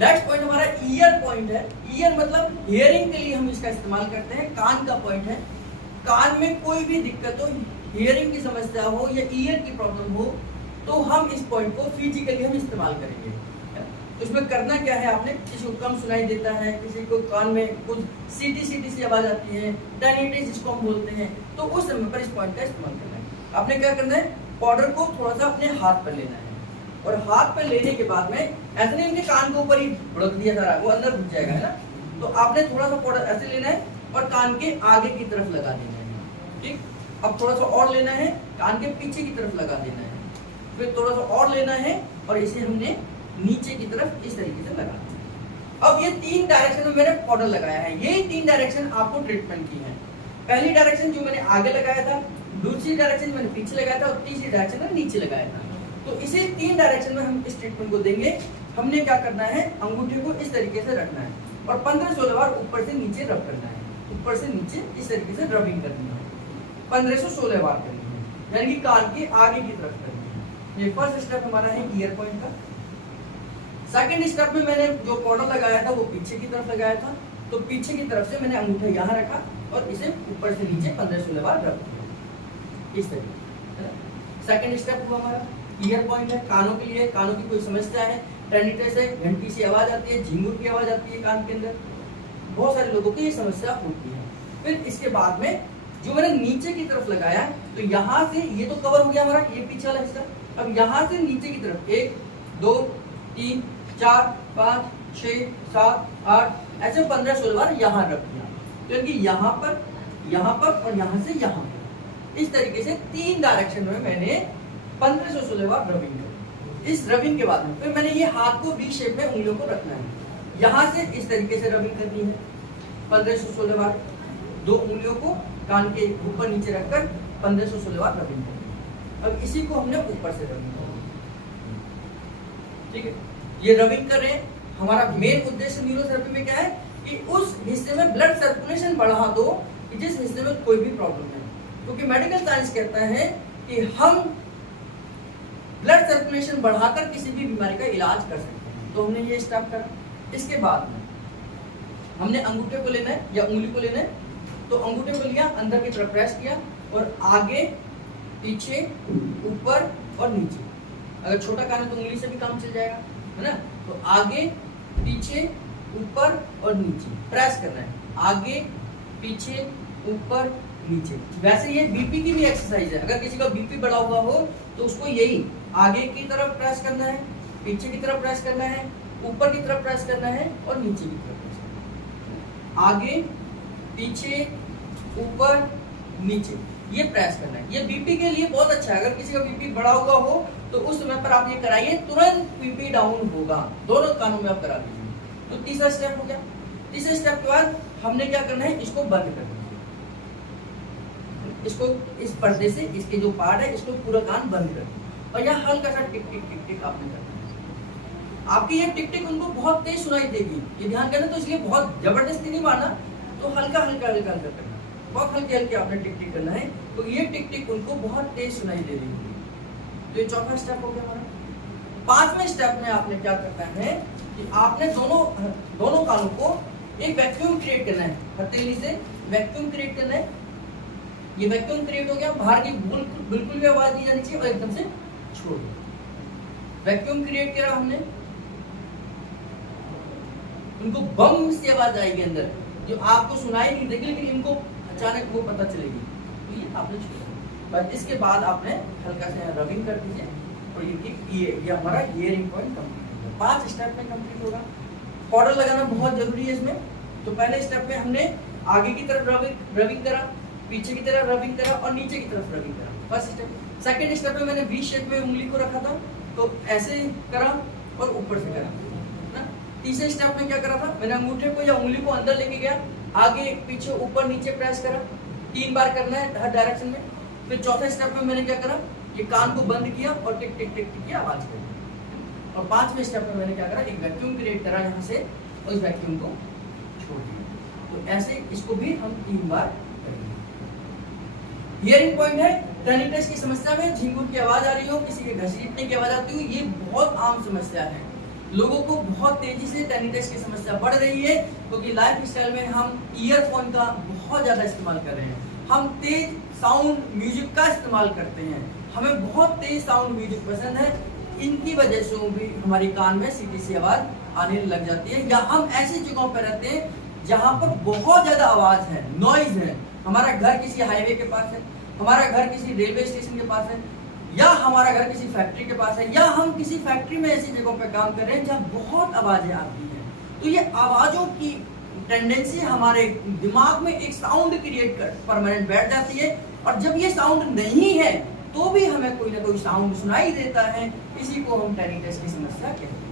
Next point हमारा year point है। Year मतलब हियरिंग के लिए हम इसका इस्तेमाल करते हैं, कान का पॉइंट है। कान में कोई भी दिक्कत हो, हियरिंग की समस्या हो या ईयर की प्रॉब्लम हो, तो हम इस पॉइंट को फिजिकली हम इस्तेमाल करेंगे। तो इसमें करना क्या है, आपने किसी को कम सुनाई देता है, किसी को कान में कुछ सीटी सी आवाज आती है, टेनिटिस जिसको हम बोलते हैं, तो उस समय पर इस पॉइंट का इस्तेमाल करना है। आपने क्या करना है, पाउडर को थोड़ा सा अपने हाथ पर लेना है, और हाथ पर लेने के बाद में ऐसे नहीं इनके कान के ऊपर ही भुड़क दिया सारा, वो अंदर घुस जाएगा, है ना। तो आपने थोड़ा सा पाउडर ऐसे लेना है और कान के आगे की तरफ लगा देना है, ठीक। अब थोड़ा सा और लेना है, कान के पीछे की तरफ लगा देना है, फिर थोड़ा सा और लेना है और इसे हमने नीचे की तरफ इस तरीके से लगा दिया। अब ये 3 डायरेक्शन में मैंने पाउडर लगाया है, ये 3 डायरेक्शन आपको ट्रीटमेंट की है। पहली डायरेक्शन जो मैंने आगे लगाया था, दूसरी डायरेक्शन मैंने पीछे लगाया था और तीसरी डायरेक्शन में नीचे लगाया था। तो इसी 3 डायरेक्शन में हम इस ट्रीटमेंट को देंगे। हमने क्या करना है, अंगूठे को इस तरीके से रखना है और 15-16 बार ऊपर से नीचे रब करना है, ऊपर से नीचे इस तरीके से रबिंग करनी है, 1516 बार करनी है, यानी कि कान के आगे की तरफ करनी है। ये फर्स्ट स्टेप हमारा है ईयर पॉइंट का। सेकंड स्टेप में मैंने जो पाउडर लगाया था वो पीछे की तरफ लगाया था, तो पीछे की तरफ से मैंने अंगूठा यहाँ रखा और इसे ऊपर से नीचे 15-16 बार रब किया, इस तरीके। सेकंड स्टेप हुआ हमारा ईयर पॉइंट है। कानों के लिए, कानों की कोई समस्या है, टेनिटस है, घंटी सी आवाज आती है, झिंगुर की आवाज आती है कान के अंदर, बहुत सारे लोगों की ये समस्या होती है। फिर इसके बाद में जो मैंने नीचे की तरफ लगाया, तो यहाँ से ये तो कवर हो गया हमारा, ये पीछे वाला हिस्सा। अब यहाँ से नीचे की तरफ 1 2 3 4 5 6 7 8 ऐसे 15-16 बार यहाँ रख दिया, क्योंकि यहाँ पर और यहाँ से यहाँ पर, इस तरीके से 3 डायरेक्शन में मैंने 1516 बार रबिंग कर। इस रबिंग के बाद में फिर मैंने ये हाथ को वी शेप में उंगलियों को रखना है, यहाँ से इस तरीके से रबिंग करनी है 1516 बार। 2 उंगलियों को कान के ऊपर नीचे रखकर 1516 बार रबिंग करनी। अब इसी को हमने ऊपर से रबिंग करनी, ठीक है। ये रबिंग कर रहे हैं, हमारा मेन उद्देश्य न्यूरोथेरेपी में क्या है कि उस हिस्से में ब्लड सर्कुलेशन बढ़ा दो कि जिस हिस्से में कोई भी प्रॉब्लम है, क्योंकि मेडिकल साइंस कहता है कि हम ब्लड सर्कुलेशन बढ़ाकर किसी भी बीमारी का इलाज कर सकते हैं। तो हमने ये स्टेप करा। इसके बाद में हमने अंगूठे को लेना है या उंगली को लेना है, तो अंगूठे को लिया, अंदर की तरफ प्रेस किया और आगे पीछे ऊपर और नीचे। अगर छोटा कान है तो उंगली से भी काम चल जाएगा, है ना। तो आगे पीछे ऊपर और नीचे प्रेस करना है, आगे पीछे ऊपर नीचे। वैसे ये बीपी की भी एक्सरसाइज है। अगर किसी का बीपी बढ़ा हुआ हो तो उसको यही आगे की तरफ प्रेस करना है, पीछे की तरफ प्रेस करना है, ऊपर की तरफ प्रेस करना है और नीचे की तरफ प्रेस करना है। आगे पीछे ऊपर नीचे ये प्रेस करना है। ये बीपी के लिए बहुत अच्छा है। अगर किसी का बीपी बढ़ा हुआ हो तो उस समय पर आप ये कराइए, तुरंत बीपी डाउन होगा। दोनों कानों में आप करा लीजिए। तो तीसरा स्टेप हो गया। तीसरे स्टेप के बाद हमने क्या करना है, इसको बंद करना है। इसको इस पर्दे से, इसके जो पार्ट है, इसको पूरा कान बंद कर दिया और यहाँ हल्का सा टिक टिक टिक टिक आपने करना है। आपकी ये टिक टिक उनको बहुत तेज सुनाई देगी, ये ध्यान करना। तो इसलिए बहुत जबरदस्ती नहीं मारना, तो हल्का हल्का हल्का हल्का करना, बहुत हल्के हल्के आपने टिक टिक करना है। तो ये टिक टिक उनको बहुत तेज सुनाई दे रही होगी। तो ये चौथा स्टेप हो गया हमारा। 5वें स्टेप में आपने क्या करना है कि आपने दोनों कानों को एक वैक्यूम क्रिएट करना है, हथेली से वैक्यूम क्रिएट करना है। ये वैक्यूम क्रिएट हो गया, बाहर की बिल्कुल भी आवाज नहीं जानी चाहिए और एकदम से छोड़ दो। वैक्यूम क्रिएट किया हमने, उनको बम से आवाज आएगी अंदर, जो आपको सुनाई नहीं देगी, लेकिन इनको अचानक वो पता चलेगी। तो ये आपने छोड़ा। बस इसके बाद आपने हल्का से रबिंग कर दीजिए और ये हमारा हियरिंग पॉइंट कंप्लीट होगा। 5 स्टेप में कंप्लीट होगा। पाउडर लगाना बहुत जरूरी है इसमें। तो पहले स्टेप में हमने आगे की तरफ रबिंग करा, पीछे की तरफ रबिंग करा और नीचे की तरफ रबिंग करा, फर्स्ट स्टेप। सेकंड स्टेप में मैंने वी शेप में उंगली को रखा था, तो ऐसे करा और ऊपर से करा ना। तीसरे स्टेप में क्या करा था, मैंने अंगूठे को या उंगली को अंदर लेके गया, आगे पीछे ऊपर नीचे प्रेस करा, 3 बार करना है हर डायरेक्शन में। फिर चौथे स्टेप में मैंने क्या करा, ये कान को बंद किया और टिक टिक टिक टिक की आवाज करी। और 5वें स्टेप में मैंने क्या करा, एक वैक्यूम क्रिएट करा यहाँ से और इस वैक्यूम को छोड़ दिया। तो ऐसे इसको भी हम 3 बार करेंगे। हियरिंग पॉइंट है, टेनिटस की समस्या में झिंगुर की आवाज आ रही हो, किसी के घसीटने की आवाज आती हो, ये बहुत आम समस्या है। लोगों को बहुत तेजी से टेनिटस की समस्या बढ़ रही है, क्योंकि लाइफ स्टाइल में हम ईयरफोन का बहुत ज़्यादा इस्तेमाल कर रहे हैं। हम तेज साउंड म्यूजिक का इस्तेमाल करते हैं, हमें बहुत तेज साउंड म्यूजिक पसंद है। इनकी वजह से भी हमारे कान में सीधी सी आवाज़ आने लग जाती है, या हम ऐसी जगहों पर रहते हैं जहाँ पर बहुत ज़्यादा आवाज़ है, नॉइज़ है। हमारा घर किसी हाईवे के पास है, हमारा घर किसी रेलवे स्टेशन के पास है, या हमारा घर किसी फैक्ट्री के पास है, या हम किसी फैक्ट्री में ऐसी जगहों पर काम कर रहे हैं जहाँ बहुत आवाज़ें आती हैं। तो ये आवाज़ों की टेंडेंसी हमारे दिमाग में एक साउंड क्रिएट कर परमानेंट बैठ जाती है, और जब ये साउंड नहीं है तो भी हमें कोई ना कोई साउंड सुनाई देता है। इसी को हम टेनिटस की समस्या कहते हैं।